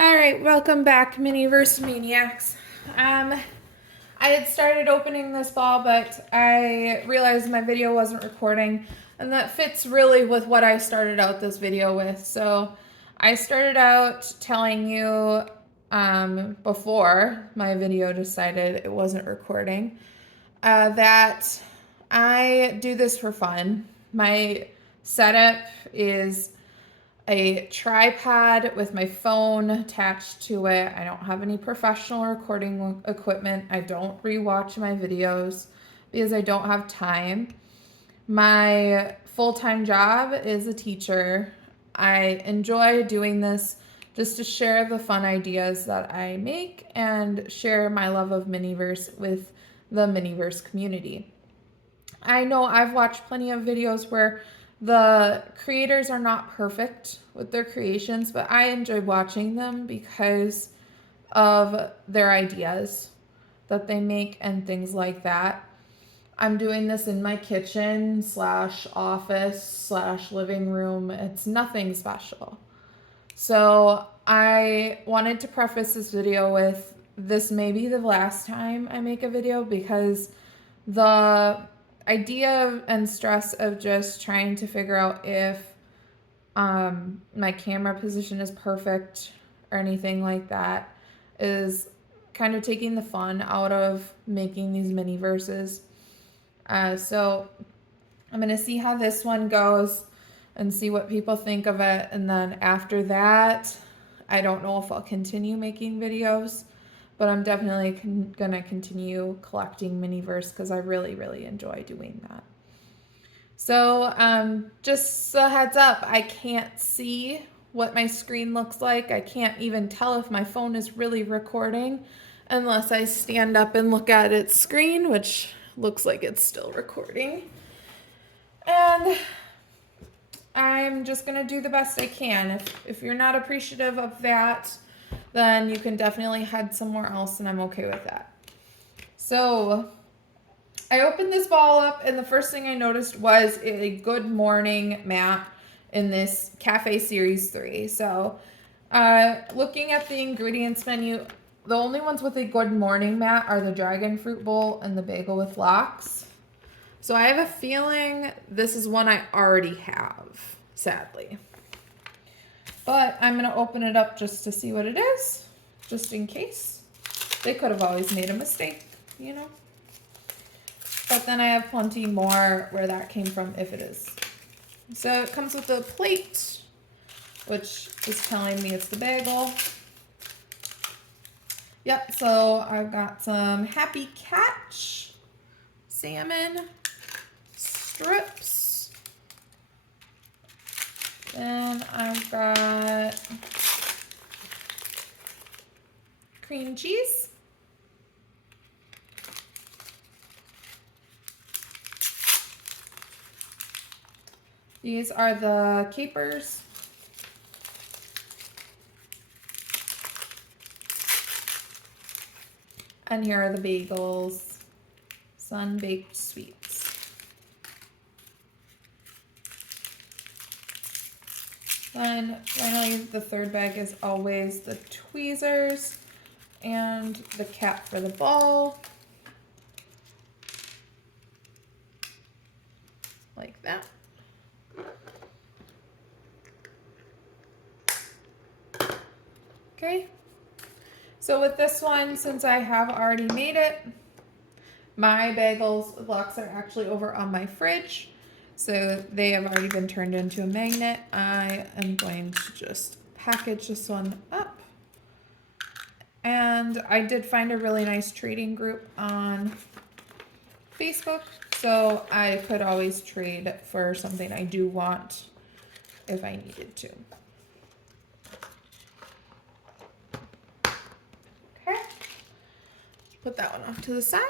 All right, welcome back, Miniverse Maniacs. I had started opening this ball, but I realized my video wasn't recording, and that fits really with what I started out this video with. So I started out telling you before my video decided it wasn't recording that I do this for fun. My setup is a tripod with my phone attached to it. I don't have any professional recording equipment. I don't rewatch my videos because I don't have time. My full-time job is a teacher. I enjoy doing this just to share the fun ideas that I make and share my love of Miniverse with the Miniverse community. I know I've watched plenty of videos where the creators are not perfect with their creations, but I enjoy watching them because of their ideas that they make and things like that. I'm doing this in my kitchen / office / living room. It's nothing special. So I wanted to preface this video with this may be the last time I make a video because the idea and stress of just trying to figure out if my camera position is perfect or anything like that is kind of taking the fun out of making these mini verses. So I'm going to see how this one goes and see what people think of it. And then after that, I don't know if I'll continue making videos, but I'm definitely going to continue collecting Miniverse because I really, really enjoy doing that. So just a heads up, I can't see what my screen looks like. I can't even tell if my phone is really recording unless I stand up and look at its screen, which looks like it's still recording. And I'm just going to do the best I can. If you're not appreciative of that, then you can definitely head somewhere else, and I'm okay with that. So I opened this ball up, and the first thing I noticed was a Good Morning mat in this Cafe Series 3. So looking at the ingredients menu, the only ones with a Good Morning mat are the Dragon Fruit Bowl and the Bagel with Lox. So I have a feeling this is one I already have, sadly. But I'm going to open it up just to see what it is, just in case. They could have always made a mistake, you know. But then I have plenty more where that came from if it is. So it comes with a plate, which is telling me it's the bagel. Yep, so I've got some Happy Catch salmon strips. Then I've got cream cheese. These are the capers. And here are the bagels, sun-baked sweets. Then finally, the third bag is always the tweezers and the cap for the ball. Like that. Okay. So with this one, since I have already made it, my bagels blocks are actually over on my fridge. So they have already been turned into a magnet. I am going to just package this one up. And I did find a really nice trading group on Facebook. So I could always trade for something I do want if I needed to. Okay. Put that one off to the side.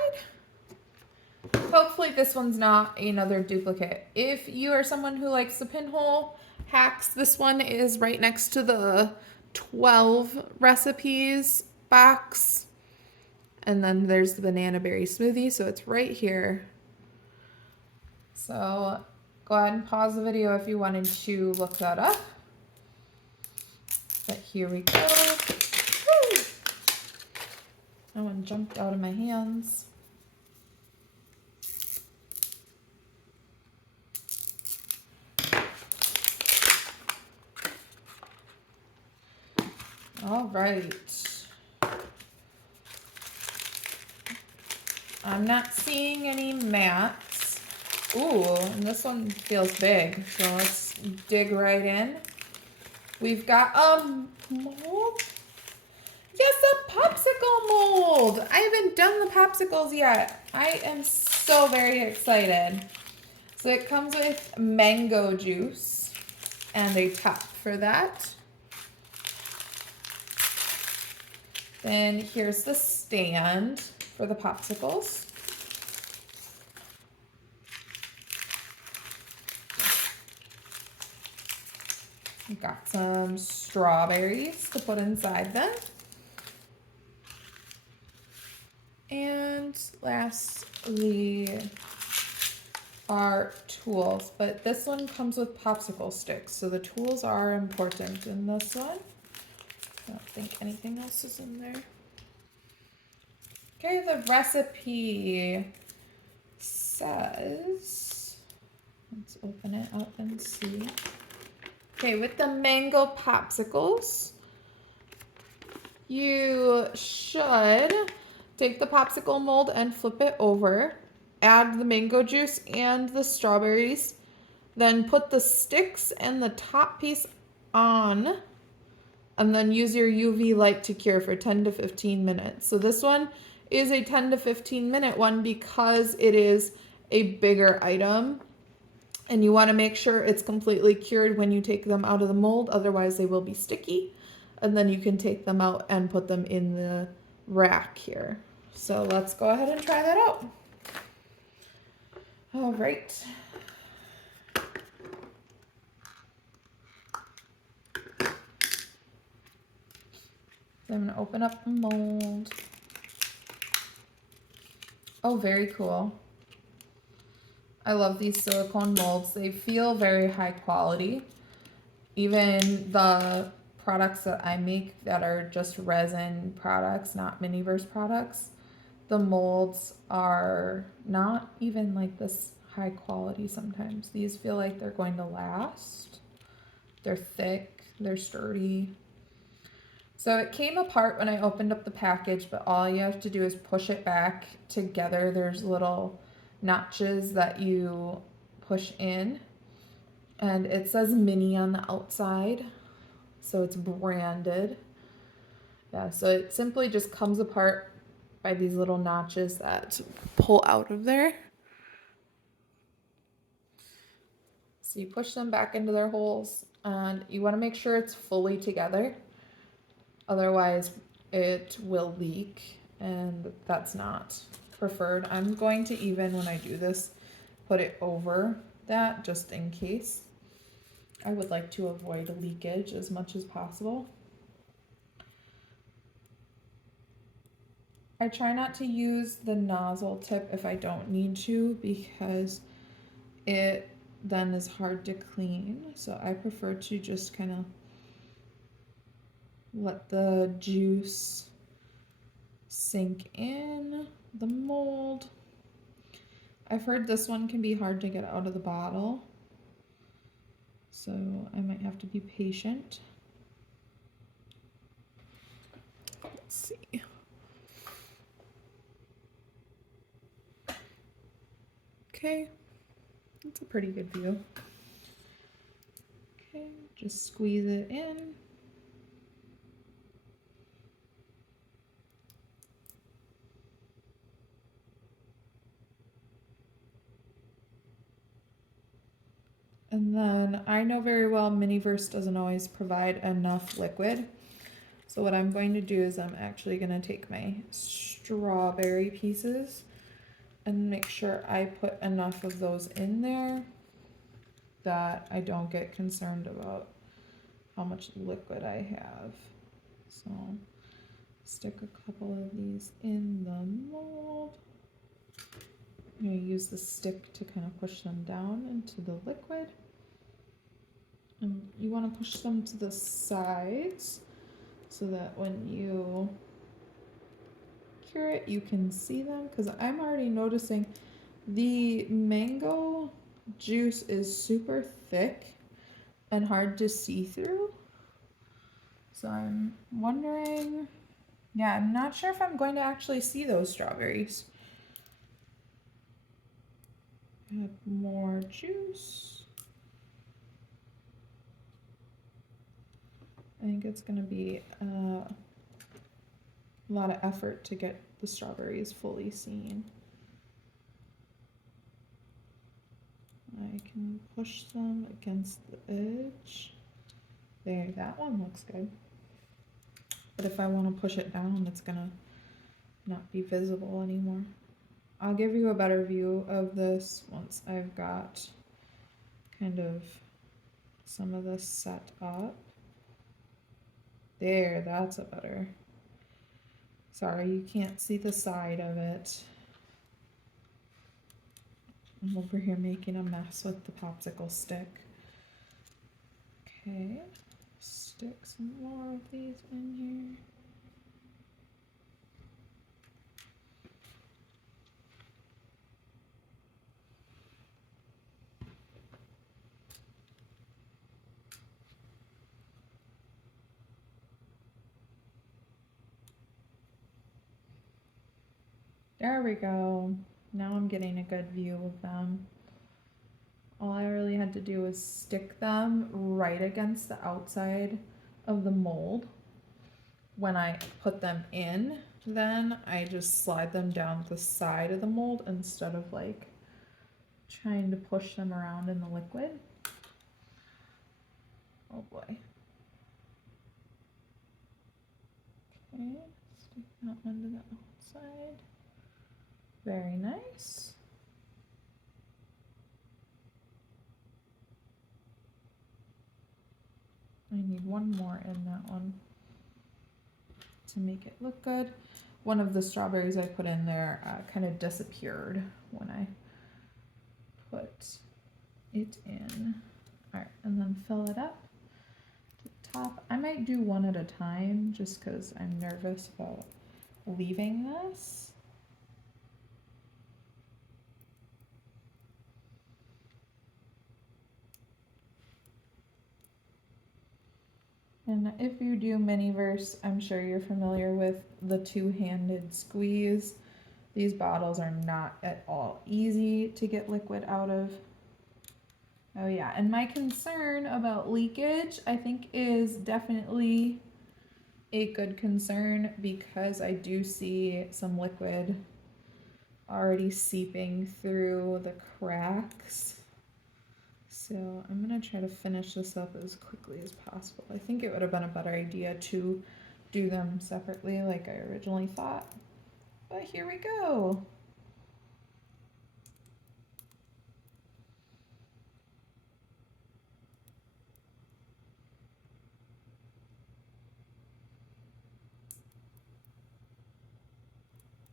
Hopefully this one's not another duplicate. If you are someone who likes the pinhole hacks, this one is right next to the 12 recipes box. And then there's the banana berry smoothie, so it's right here. So go ahead and pause the video if you wanted to look that up. But here we go. That one jumped out of my hands. All right. I'm not seeing any mats. Ooh, and this one feels big. So let's dig right in. We've got a mold. Yes, a popsicle mold. I haven't done the popsicles yet. I am so very excited. So it comes with mango juice and a top for that. Then here's the stand for the popsicles. We've got some strawberries to put inside them. And lastly, our tools. But this one comes with popsicle sticks, so the tools are important in this one. I don't think anything else is in there. Okay, the recipe says, let's open it up and see. Okay, with the mango popsicles, you should take the popsicle mold and flip it over, add the mango juice and the strawberries, then put the sticks and the top piece on, and then use your UV light to cure for 10 to 15 minutes. So this one is a 10 to 15 minute one because it is a bigger item. And you want to make sure it's completely cured when you take them out of the mold, otherwise they will be sticky. And then you can take them out and put them in the rack here. So let's go ahead and try that out. All right. So I'm going to open up the mold. Oh, very cool. I love these silicone molds. They feel very high quality. Even the products that I make that are just resin products, not Miniverse products, the molds are not even like this high quality sometimes. These feel like they're going to last. They're thick, they're sturdy. So it came apart when I opened up the package, but all you have to do is push it back together. There's little notches that you push in, and it says mini on the outside, so it's branded. Yeah, so it simply just comes apart by these little notches that pull out of there. So you push them back into their holes, and you want to make sure it's fully together. Otherwise, it will leak, and that's not preferred. I'm going to, even when I do this, put it over that just in case. I would like to avoid leakage as much as possible. I try not to use the nozzle tip if I don't need to, because it then is hard to clean. So I prefer to just kind of let the juice sink in the mold. I've heard this one can be hard to get out of the bottle, so I might have to be patient. Let's see. Okay, that's a pretty good view. Okay, just squeeze it in. And then I know very well Miniverse doesn't always provide enough liquid. So what I'm going to do is I'm actually going to take my strawberry pieces and make sure I put enough of those in there that I don't get concerned about how much liquid I have. So stick a couple of these in the mold. I'm going to use the stick to kind of push them down into the liquid. And you want to push them to the sides so that when you accurate, you can see them, because I'm already noticing the mango juice is super thick and hard to see through. So I'm wondering, yeah, I'm not sure if I'm going to actually see those strawberries. Add more juice. I think it's going to be a lot of effort to get the strawberries fully seen. I can push them against the edge. There, that one looks good. But if I want to push it down, it's gonna not be visible anymore. I'll give you a better view of this once I've got kind of some of this set up. There, that's a better. Sorry, you can't see the side of it. I'm over here making a mess with the popsicle stick. Okay, stick some more of these in here. There we go. Now I'm getting a good view of them. All I really had to do was stick them right against the outside of the mold. When I put them in, then I just slide them down the side of the mold instead of like trying to push them around in the liquid. Oh boy. Okay, stick that one to the outside. Very nice. I need one more in that one to make it look good. One of the strawberries I put in there kind of disappeared when I put it in. All right, and then fill it up to the top. I might do one at a time just because I'm nervous about leaving this. And if you do Miniverse, I'm sure you're familiar with the two-handed squeeze. These bottles are not at all easy to get liquid out of. Oh yeah, and my concern about leakage, I think, is definitely a good concern because I do see some liquid already seeping through the cracks. So I'm gonna try to finish this up as quickly as possible. I think it would have been a better idea to do them separately like I originally thought, but here we go.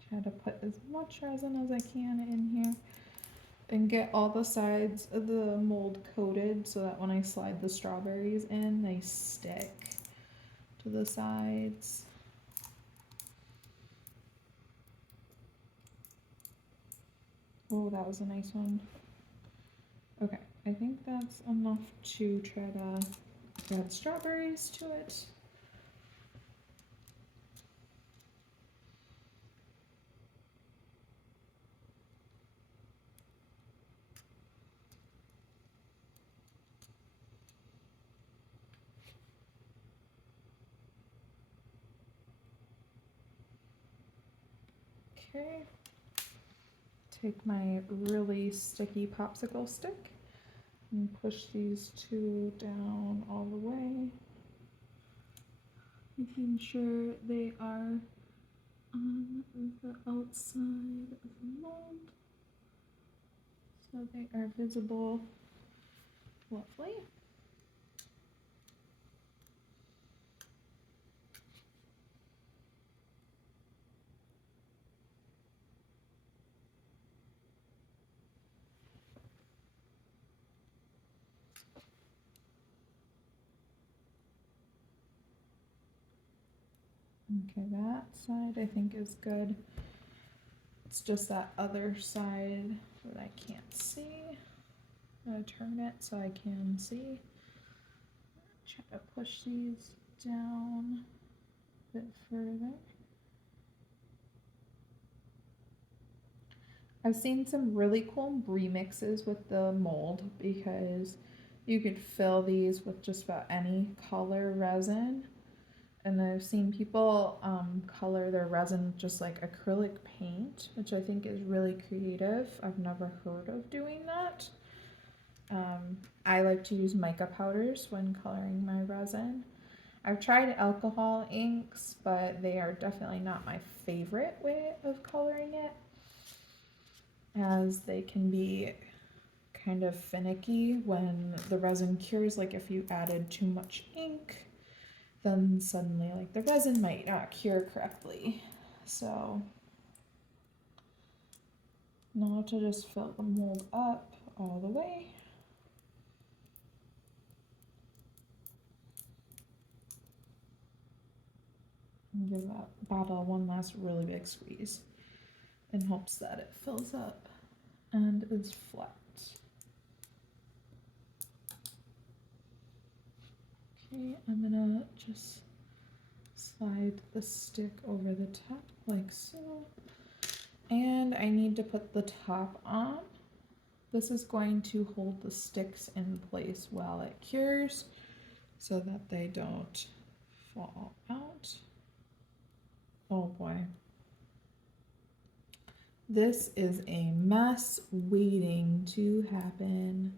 Try to put as much resin as I can in here and get all the sides of the mold coated so that when I slide the strawberries in, they stick to the sides. Oh, that was a nice one. Okay, I think that's enough to try to add strawberries to it. Okay, take my really sticky popsicle stick and push these two down all the way, making sure they are on the outside of the mold so they are visible. Lovely. Okay, that side I think is good. It's just that other side that I can't see. I'm gonna turn it so I can see. Try to push these down a bit further. I've seen some really cool remixes with the mold because you could fill these with just about any color resin. And I've seen people color their resin just like acrylic paint, which I think is really creative. I've never heard of doing that. I like to use mica powders when coloring my resin. I've tried alcohol inks, but they are definitely not my favorite way of coloring it, as they can be kind of finicky when the resin cures. Like if you added too much ink, then suddenly like the resin might not cure correctly. So now to just fill the mold up all the way. And give that bottle one last really big squeeze in hopes that it fills up and is flat. Okay, I'm gonna just slide the stick over the top like so. And I need to put the top on. This is going to hold the sticks in place while it cures so that they don't fall out. Oh boy. This is a mess waiting to happen.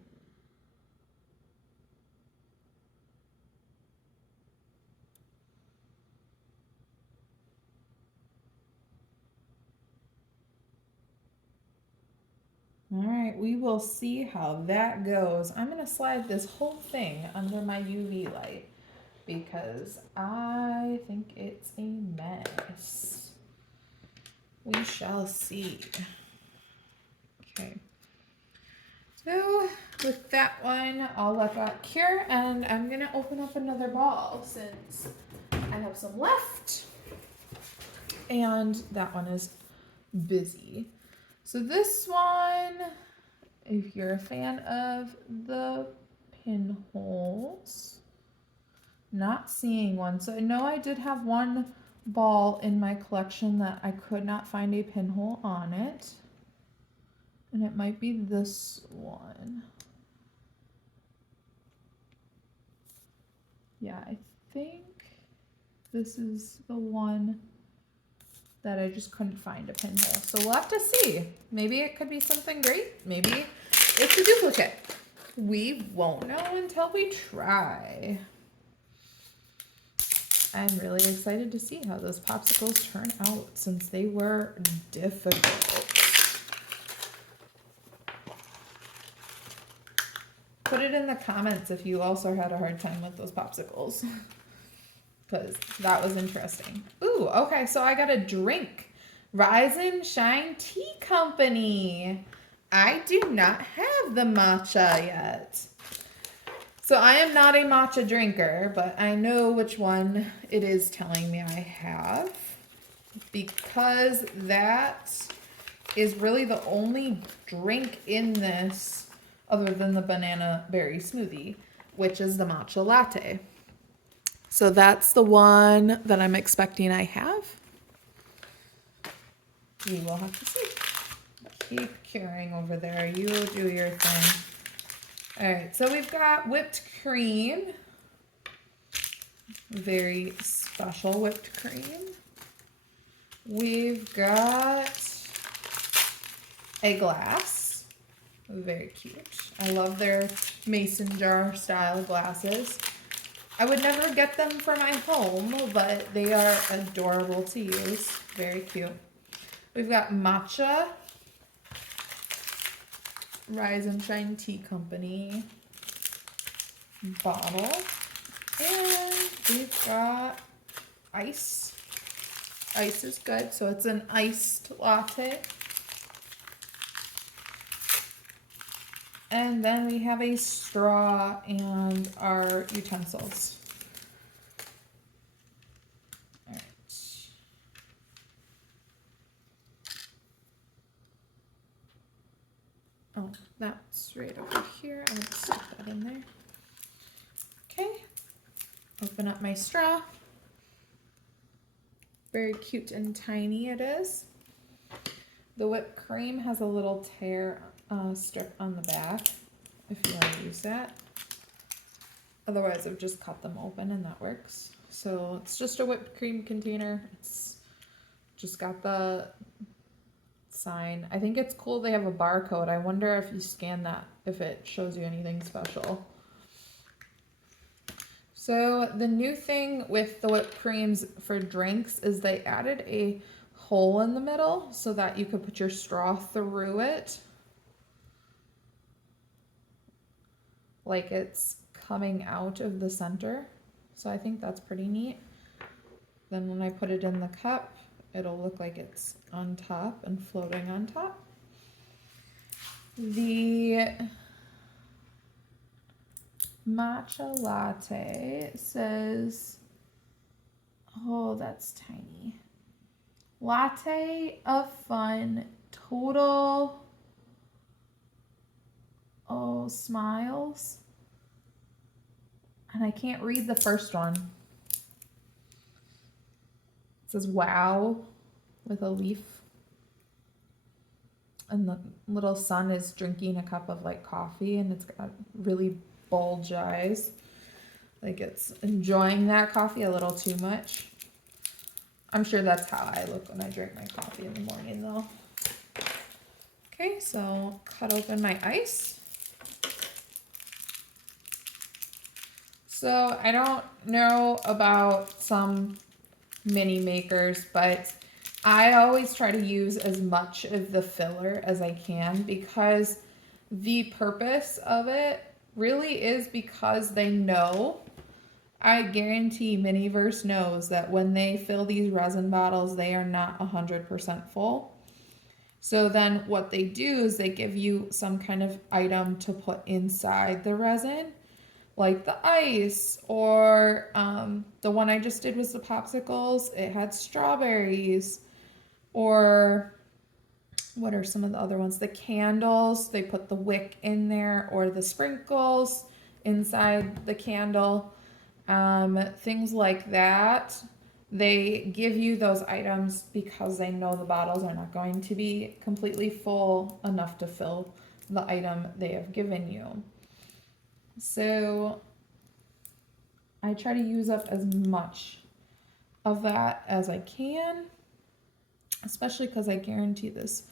All right, we will see how that goes. I'm gonna slide this whole thing under my UV light because I think it's a mess. We shall see. Okay. So with that one, I'll let that cure, and I'm gonna open up another ball since I have some left. And that one is busy. So this one, if you're a fan of the pinholes, not seeing one. So I know I did have one ball in my collection that I could not find a pinhole on it. And it might be this one. Yeah, I think this is the one that I just couldn't find a pinhole. So we'll have to see. Maybe it could be something great. Maybe it's a duplicate. We won't know until we try. I'm really excited to see how those popsicles turn out since they were difficult. Put it in the comments if you also had a hard time with those popsicles. Because that was interesting. Ooh, okay, so I got a drink. Rise and Shine Tea Company. I do not have the matcha yet. So I am not a matcha drinker, but I know which one it is telling me I have. Because that is really the only drink in this other than the banana berry smoothie, which is the matcha latte. So that's the one that I'm expecting I have. We will have to see. Keep curing over there. You will do your thing. All right, so we've got whipped cream. Very special whipped cream. We've got a glass. Very cute. I love their mason jar style glasses. I would never get them for my home, but they are adorable to use. Very cute. We've got Matcha Rise and Shine Tea Company bottle. And we've got ice. Ice is good, so it's an iced latte. And then we have a straw and our utensils. All right. It's right over here. I'll just stick that in there. Okay. Open up my straw. Very cute and tiny it is. The whipped cream has a little tear strip on the back if you want to use that. Otherwise, I've just cut them open and that works. So it's just a whipped cream container. It's just got the sign. I think it's cool they have a barcode. I wonder if you scan that, if it shows you anything special. So the new thing with the whipped creams for drinks is they added a hole in the middle so that you could put your straw through it. Like it's coming out of the center. So I think that's pretty neat. Then when I put it in the cup, it'll look like it's on top and floating on top. The Matcha Latte says, oh, that's tiny. Latte of fun, total, oh, smiles. And I can't read the first one. It says wow with a leaf. And the little son is drinking a cup of like coffee and it's got really bulge eyes. Like it's enjoying that coffee a little too much. I'm sure that's how I look when I drink my coffee in the morning though. Okay, so cut open my ice. So I don't know about some mini makers, but I always try to use as much of the filler as I can because the purpose of it really is because they know, I guarantee Miniverse knows that when they fill these resin bottles, they are not 100% full. So then what they do is they give you some kind of item to put inside the resin, like the ice, or the one I just did was the popsicles. It had strawberries, or what are some of the other ones? The candles, they put the wick in there, or the sprinkles inside the candle. Things like that. They give you those items because they know the bottles are not going to be completely full enough to fill the item they have given you. So I try to use up as much of that as I can, especially because I guarantee this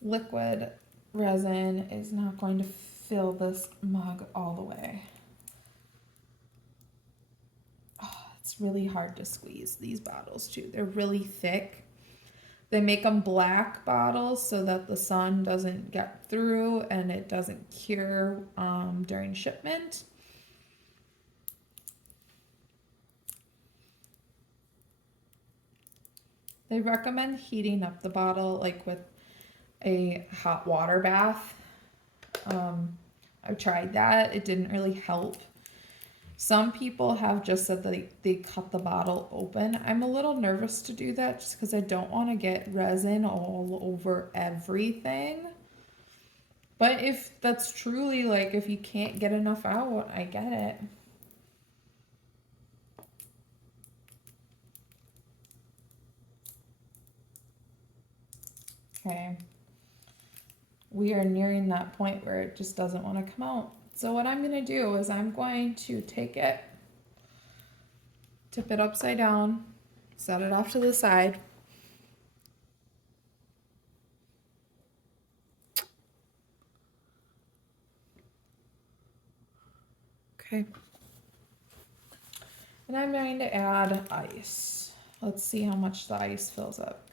liquid resin is not going to fill this mug all the way. It's really hard to squeeze these bottles too. They're really thick. They make them black bottles so that the sun doesn't get through and it doesn't cure during shipment. They recommend heating up the bottle like with a hot water bath. I've tried that. It didn't really help. Some people have just said that they cut the bottle open. I'm a little nervous to do that just because I don't want to get resin all over everything. But if that's truly like, if you can't get enough out, I get it. Okay. We are nearing that point where it just doesn't want to come out. So what I'm going to do is I'm going to take it, tip it upside down, set it off to the side. Okay. And I'm going to add ice. Let's see how much the ice fills up.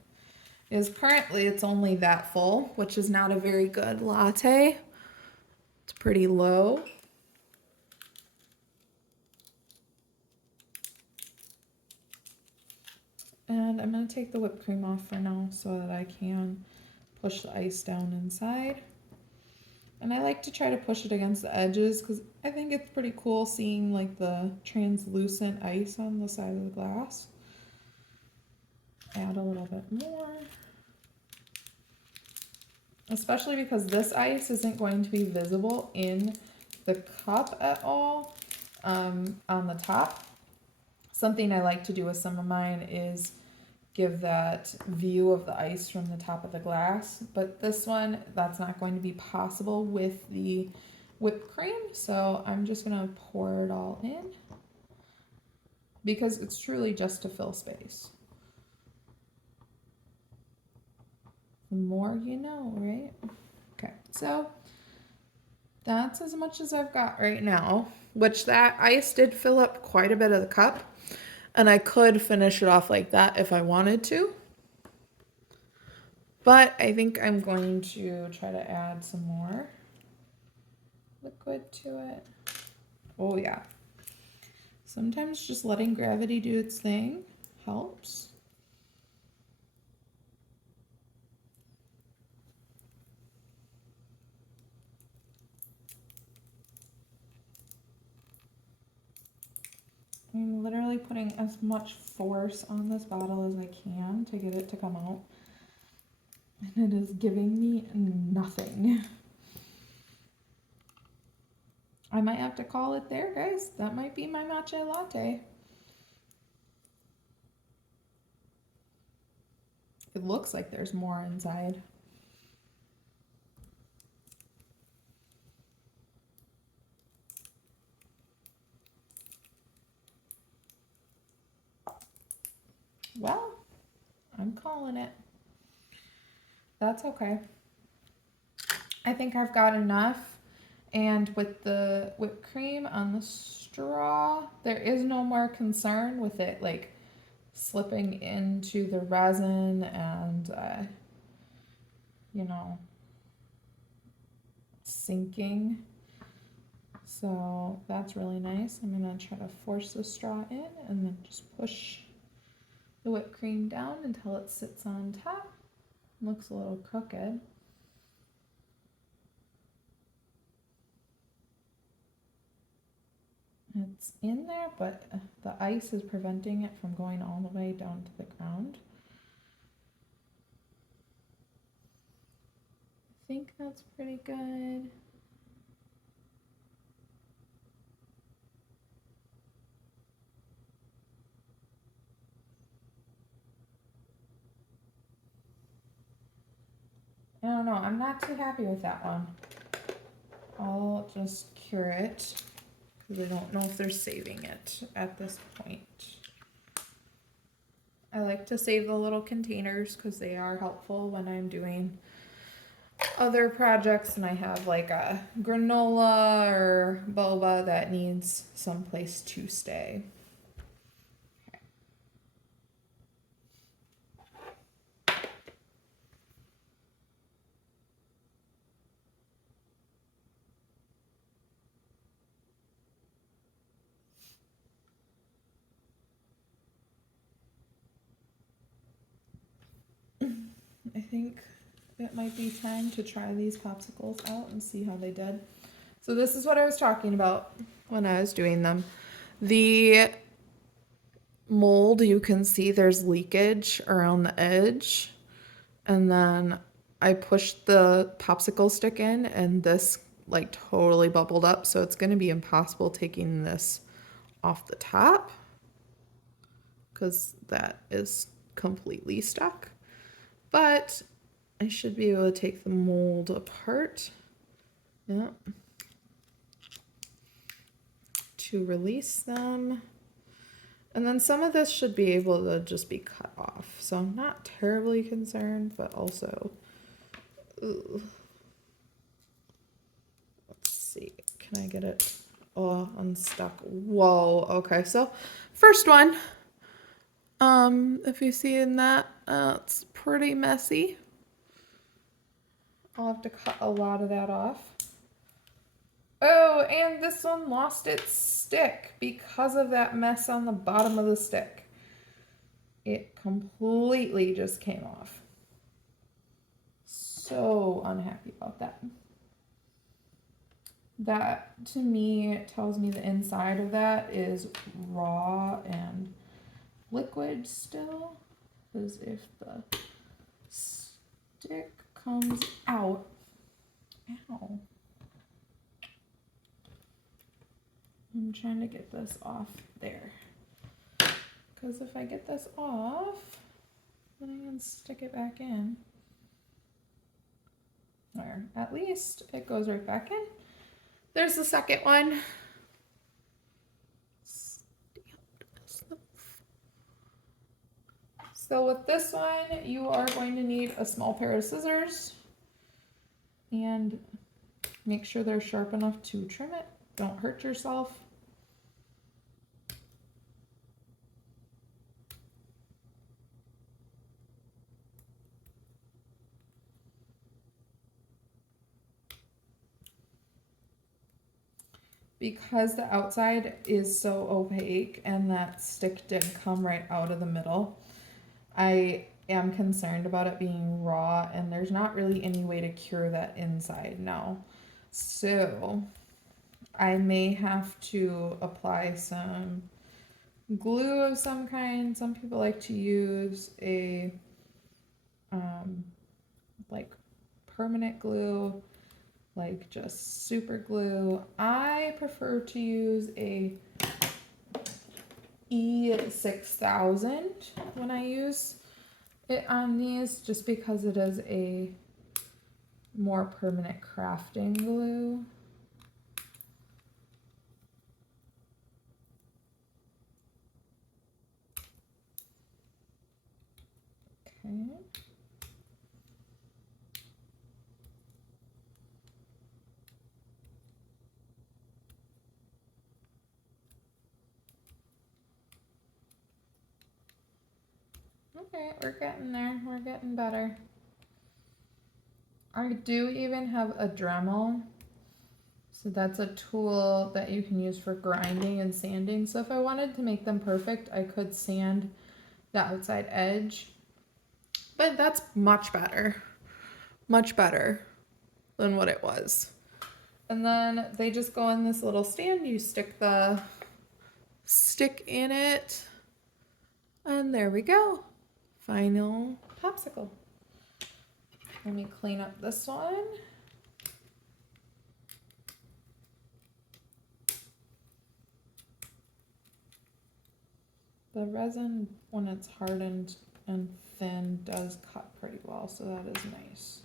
Currently it's only that full, which is not a very good latte. It's pretty low. And I'm going to take the whipped cream off for now so that I can push the ice down inside. And I like to try to push it against the edges because I think it's pretty cool seeing like the translucent ice on the side of the glass. Add a little bit more. especially because this ice isn't going to be visible in the cup at all on the top. Something I like to do with some of mine is give that view of the ice from the top of the glass, but this one, that's not going to be possible with the whipped cream, so I'm just gonna pour it all in because it's truly just to fill space. The more you know, right? Okay, so that's as much as I've got right now, which that ice did fill up quite a bit of the cup, and I could finish it off like that if I wanted to. But I think I'm going to try to add some more liquid to it. Oh yeah. Sometimes just letting gravity do its thing helps. I'm literally putting as much force on this bottle as I can to get it to come out. And it is giving me nothing. I might have to call it there, guys. That might be my matcha latte. It looks like there's more inside. Well, I'm calling it. That's okay. I think I've got enough. And with the whipped cream on the straw, there is no more concern with it like slipping into the resin and, you know, sinking. So that's really nice. I'm gonna try to force the straw in and then just push the whipped cream down until it sits on top. Looks a little crooked. It's in there, but the ice is preventing it from going all the way down to the ground. I think that's pretty good. I don't know, I'm not too happy with that one. I'll just cure it because I don't know if they're saving it at this point. I like to save the little containers because they are helpful when I'm doing other projects and I have like a granola or boba that needs someplace to stay. I think it might be time to try these popsicles out and see how they did. So this is what I was talking about when I was doing them. The mold, you can see there's leakage around the edge. And then I pushed the popsicle stick in and this like totally bubbled up. So it's going to be impossible taking this off the top because that is completely stuck. But I should be able to take the mold apart. Yep. To release them. And then some of this should be able to just be cut off. So I'm not terribly concerned, but also, ooh. Let's see, can I get it? Oh, unstuck. Whoa, okay, so first one. If you see in that, it's pretty messy. I'll have to cut a lot of that off. Oh, and this one lost its stick because of that mess on the bottom of the stick. It completely just came off. So unhappy about that. That, to me, tells me the inside of that is raw and liquid still. Because if the stick comes out. Ow. I'm trying to get this off there. Because if I get this off, then I can stick it back in. Or at least it goes right back in. There's the second one. So with this one, you are going to need a small pair of scissors and make sure they're sharp enough to trim it. Don't hurt yourself. Because the outside is so opaque and that stick did come right out of the middle, I am concerned about it being raw, and there's not really any way to cure that inside now. So I may have to apply some glue of some kind. Some people like to use a like permanent glue, like just super glue. I prefer to use a E6000 when I use it on these, just because it is a more permanent crafting glue. Okay. Okay, we're getting there. We're getting better. I do even have a Dremel. So that's a tool that you can use for grinding and sanding. So if I wanted to make them perfect, I could sand the outside edge. But that's much better than what it was. And then they just go in this little stand. You stick the stick in it, and there we go. Final popsicle. Let me clean up this one. The resin, when it's hardened and thin, does cut pretty well, so that is nice.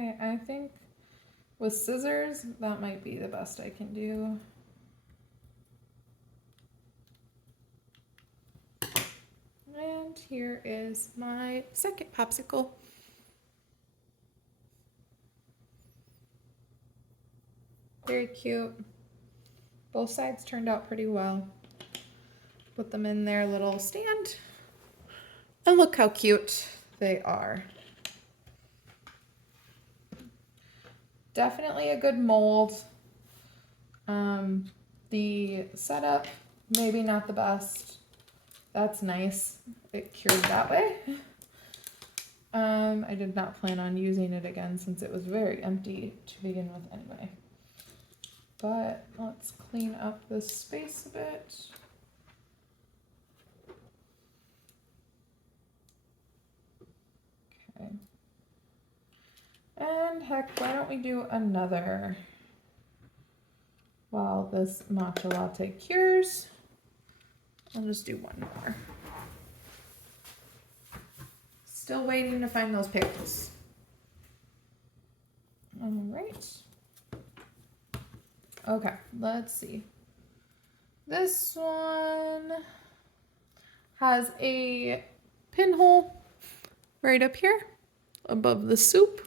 Okay, I think with scissors, that might be the best I can do. And here is my second popsicle. Very cute. Both sides turned out pretty well. Put them in their little stand. And look how cute they are. Definitely a good mold. The setup, maybe not the best. That's nice. It cured that way. I did not plan on using it again since it was very empty to begin with anyway. But let's clean up this space a bit. Okay. And heck, why don't we do another while this matcha latte cures? I'll just do one more. Still waiting to find those pickles. All right. Okay, let's see. This one has a pinhole right up here above the soup.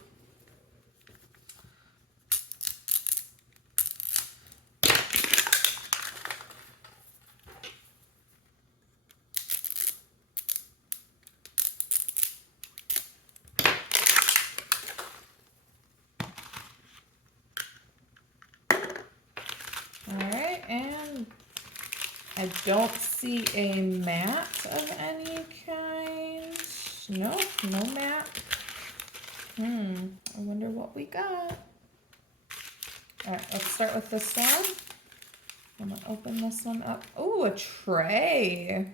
I don't see a mat of any kind. No, no mat. I wonder what we got. All right, let's start with this one. I'm gonna open this one up. Oh, a tray.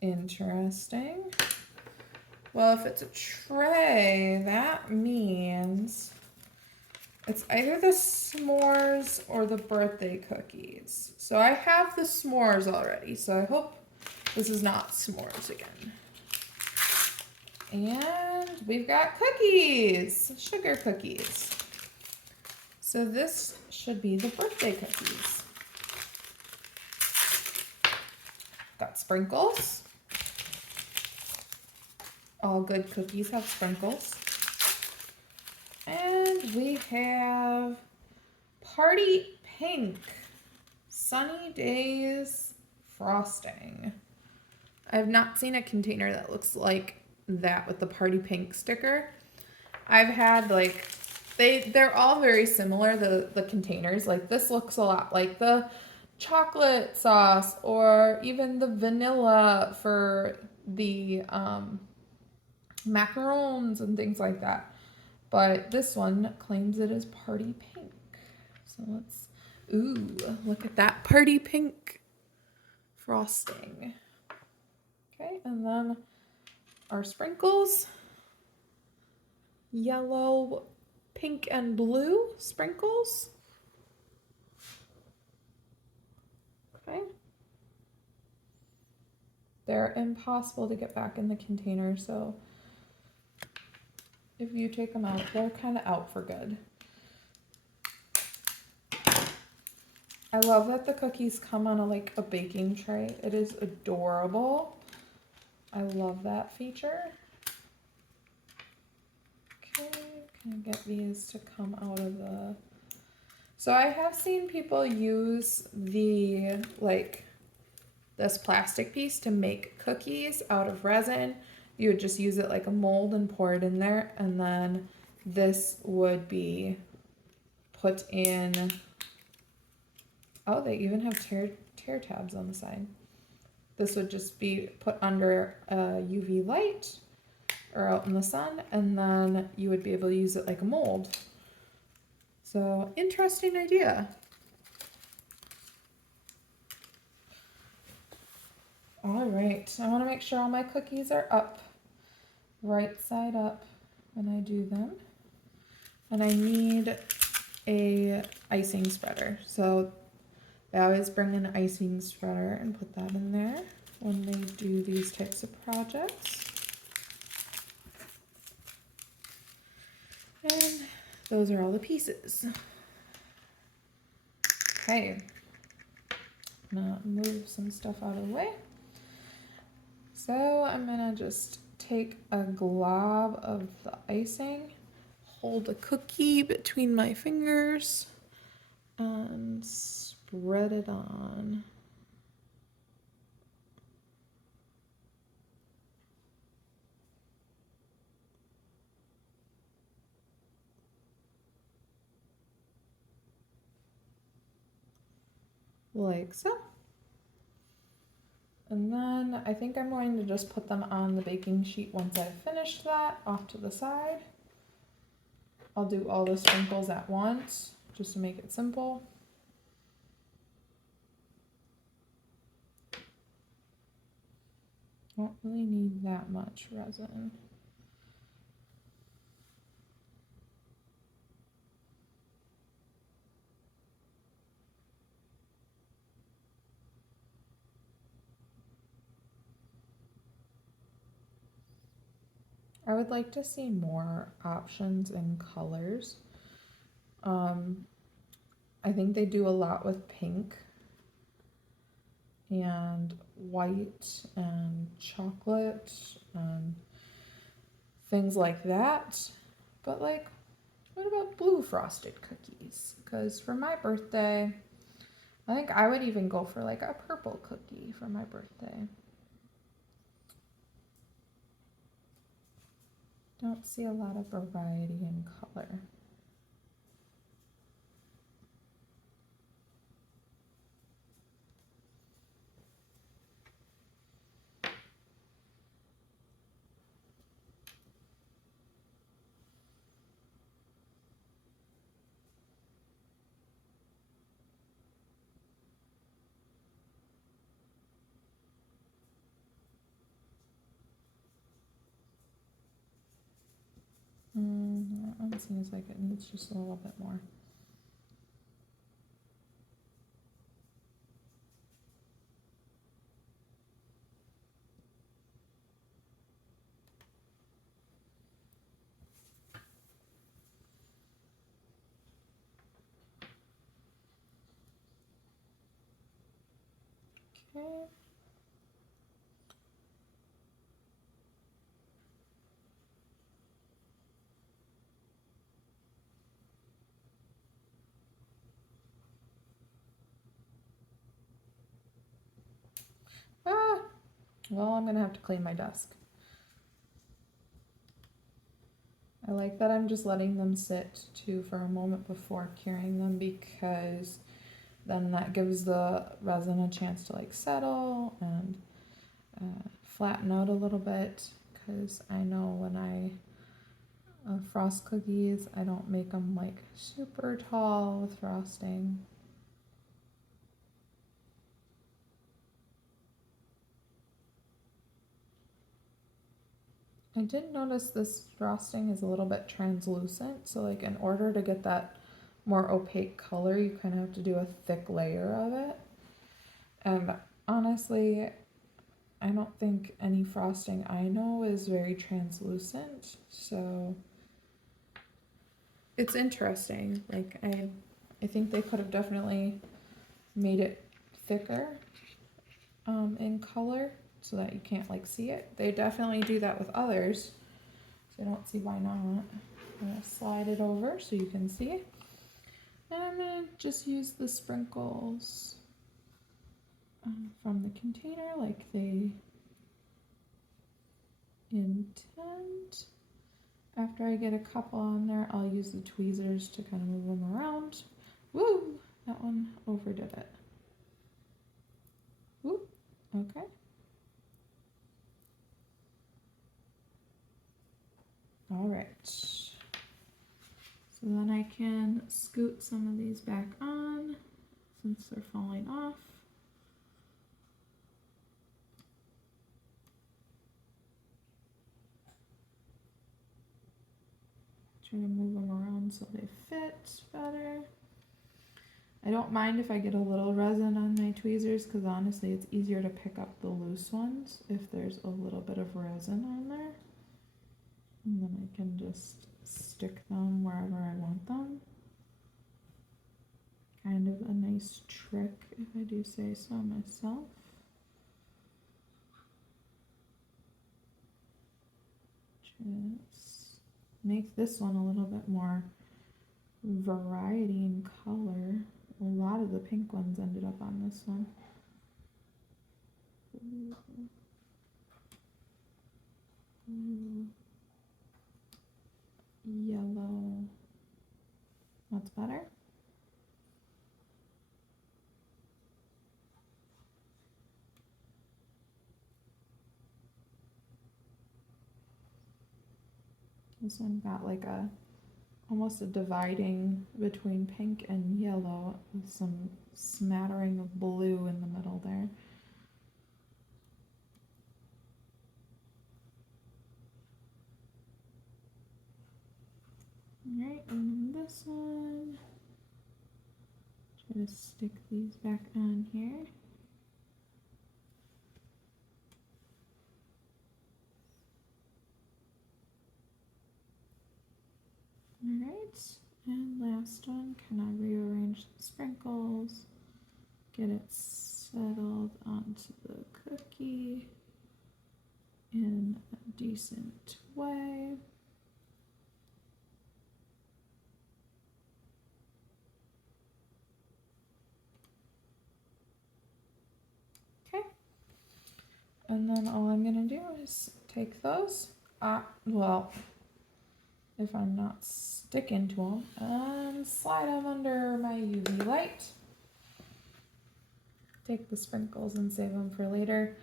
Interesting. Well, if it's a tray, that means it's either the s'mores or the birthday cookies. So I have the s'mores already, so I hope this is not s'mores again. And we've got cookies, sugar cookies. So this should be the birthday cookies. Got sprinkles. All good cookies have sprinkles. And we have Party Pink Sunny Days frosting. I have not seen a container that looks like that with the Party Pink sticker. I've had like, they're all very similar, the containers. Like this looks a lot like the chocolate sauce or even the vanilla for the macarons and things like that. But this one claims it is Party Pink. So let's, ooh, look at that Party Pink frosting. Okay, and then our sprinkles, yellow, pink, and blue sprinkles. Okay. They're impossible to get back in the container, so if you take them out, they're kind of out for good. I love that the cookies come on a baking tray. It is adorable. I love that feature. Okay, can I get these to come out of the... So I have seen people use the, this plastic piece to make cookies out of resin. You would just use it like a mold and pour it in there, and then this would be put in... Oh, they even have tear tabs on the side. This would just be put under a UV light or out in the sun, and then you would be able to use it like a mold. So, interesting idea. All right, I want to make sure all my cookies are up, right side up when I do them. And I need a icing spreader. So they always bring an icing spreader and put that in there when they do these types of projects. And those are all the pieces. Okay, I'm gonna move some stuff out of the way. So I'm gonna just take a glob of the icing, hold a cookie between my fingers, and spread it on. Like so. And then I think I'm going to just put them on the baking sheet once I've finished that, off to the side. I'll do all the sprinkles at once, just to make it simple. Don't really need that much resin. I would like to see more options in colors. I think they do a lot with pink and white and chocolate and things like that. But what about blue frosted cookies? Because for my birthday, I think I would even go for a purple cookie for my birthday. Don't see a lot of variety in color. one seems like it needs just a little bit more. Okay. Ah, well, I'm gonna have to clean my desk. I like that I'm just letting them sit too for a moment before curing them, because then that gives the resin a chance to like settle and flatten out a little bit, because I know when I frost cookies, I don't make them like super tall with frosting. I did notice this frosting is a little bit translucent, so like in order to get that more opaque color, you kind of have to do a thick layer of it. And honestly, I don't think any frosting I know is very translucent, so it's interesting. Like I think they could have definitely made it thicker in color so that you can't like see it. They definitely do that with others, so I don't see why not. I'm gonna slide it over so you can see it. And I'm gonna just use the sprinkles from the container like they intend. After I get a couple on there, I'll use the tweezers to kind of move them around. Woo! That one overdid it. Woo! Okay. All right. So then I can scoot some of these back on since they're falling off. Try to move them around so they fit better. I don't mind if I get a little resin on my tweezers, because honestly it's easier to pick up the loose ones if there's a little bit of resin on there. And then I can just stick them wherever I want them. Kind of a nice trick, if I do say so myself. Just make this one a little bit more variety in color. A lot of the pink ones ended up on this one. Yellow. That's better. This one got like almost a dividing between pink and yellow with some smattering of blue in the middle there. Alright, and then this one. Try to stick these back on here. Alright, and last one, can I rearrange the sprinkles, get it settled onto the cookie in a decent way. Okay, and then all I'm gonna do is take those, well, if I'm not sticking to them, and slide them under my UV light. Take the sprinkles and save them for later.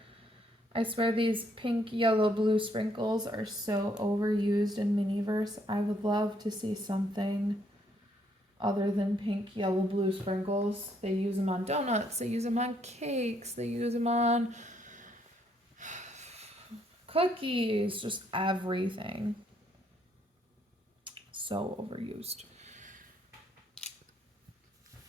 I swear these pink, yellow, blue sprinkles are so overused in Miniverse. I would love to see something other than pink, yellow, blue sprinkles. They use them on donuts, they use them on cakes, they use them on cookies, just everything. so overused.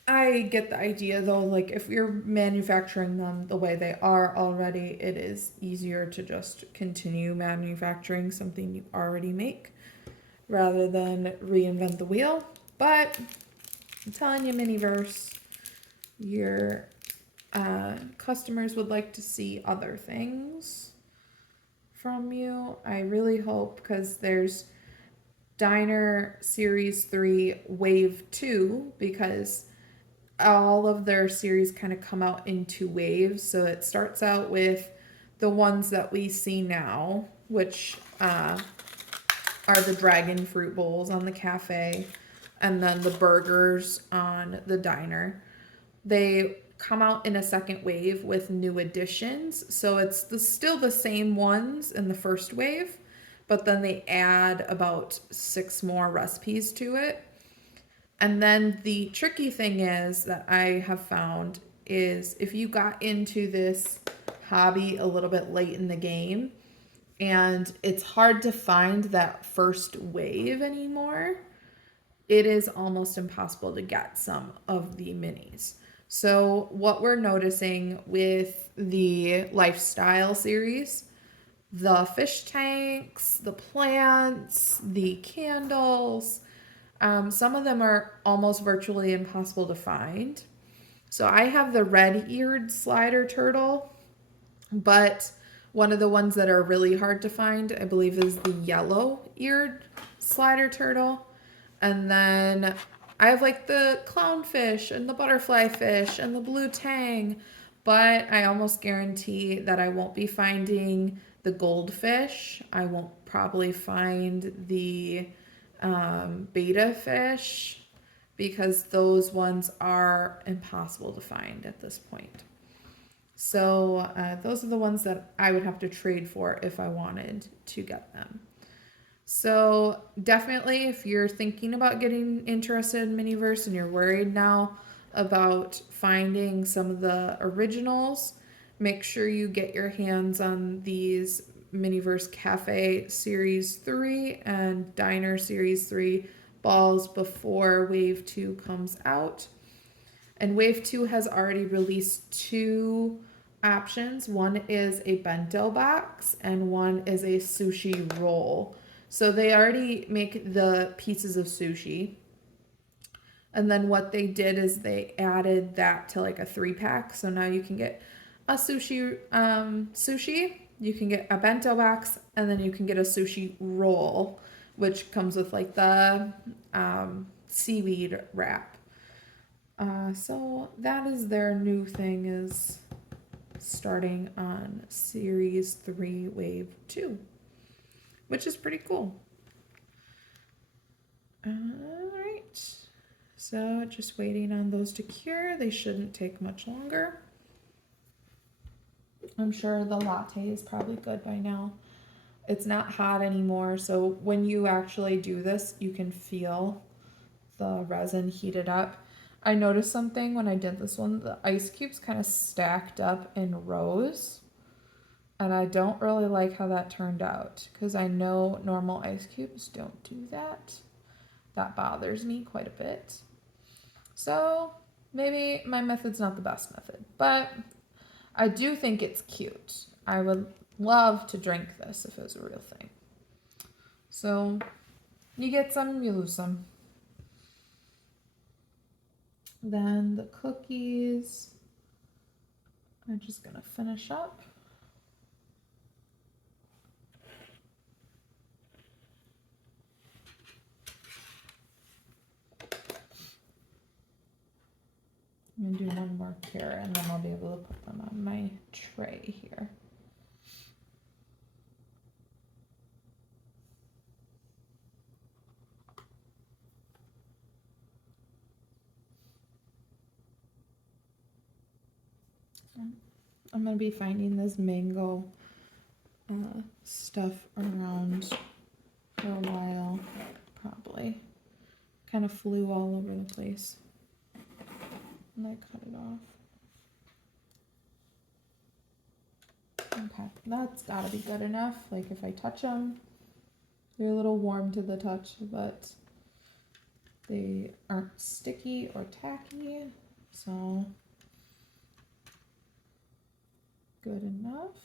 I get the idea though, like if you're manufacturing them the way they are already, it is easier to just continue manufacturing something you already make rather than reinvent the wheel. But I'm telling you, Miniverse, your customers would like to see other things from you. I really hope, because there's Diner Series 3 Wave 2, because all of their series kind of come out in two waves. So it starts out with the ones that we see now, which are the dragon fruit bowls on the cafe, and then the burgers on the diner. They come out in a second wave with new additions. So it's still the same ones in the first wave, but then they add about 6 more recipes to it. And then the tricky thing is that I have found is if you got into this hobby a little bit late in the game and it's hard to find that first wave anymore, it is almost impossible to get some of the minis. So what we're noticing with the lifestyle series, the fish tanks, the plants, the candles, some of them are almost virtually impossible to find. So I have the red-eared slider turtle, but one of the ones that are really hard to find, I believe, is the yellow-eared slider turtle. And then I have like the clownfish and the butterfly fish and the blue tang, but I almost guarantee that I won't be finding the goldfish. I won't probably find the beta fish, because those ones are impossible to find at this point. So those are the ones that I would have to trade for if I wanted to get them. So definitely, if you're thinking about getting interested in Miniverse and you're worried now about finding some of the originals, make sure you get your hands on these Miniverse Cafe Series 3 and Diner Series 3 balls before Wave 2 comes out. And Wave 2 has already released 2 options. One is a bento box and one is a sushi roll. So they already make the pieces of sushi. And then what they did is they added that to like a 3-pack. So now you can get a sushi, you can get a bento box, and then you can get a sushi roll, which comes with like the seaweed wrap. So that is their new thing, is starting on Series 3 Wave 2, which is pretty cool. Alright, so just waiting on those to cure. They shouldn't take much longer. I'm sure the latte is probably good by now. It's not hot anymore, so when you actually do this, you can feel the resin heated up. I noticed something when I did this one. The ice cubes kind of stacked up in rows, and I don't really like how that turned out, because I know normal ice cubes don't do that. That bothers me quite a bit. So maybe my method's not the best method, but I do think it's cute. I would love to drink this if it was a real thing. So you get some, you lose some. Then the cookies, I'm just gonna finish up. I'm gonna do one more here and then I'll be able to put them on my tray here. I'm gonna be finding this mango stuff around for a while, probably. Kind of flew all over the place. And I cut it off. Okay, that's gotta be good enough. Like if I touch them, they're a little warm to the touch, but they aren't sticky or tacky, so good enough.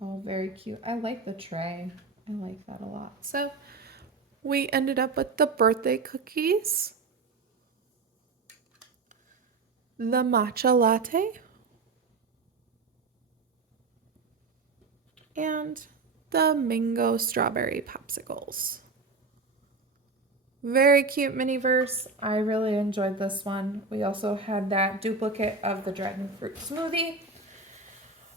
Oh, very cute. I like the tray. I like that a lot. So we ended up with the birthday cookies, the matcha latte, and the mango strawberry popsicles. Very cute mini verse. I really enjoyed this one. We also had that duplicate of the dragon fruit smoothie,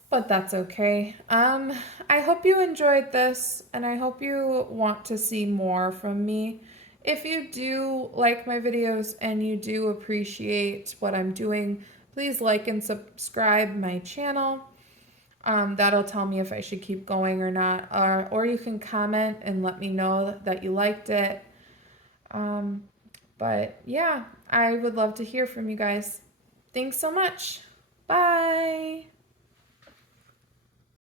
but that's okay. I hope you enjoyed this, and I hope you want to see more from me. If you do like my videos and you do appreciate what I'm doing, please like and subscribe my channel. That'll tell me if I should keep going or not. Or you can comment and let me know that you liked it. But yeah, I would love to hear from you guys. Thanks so much. Bye.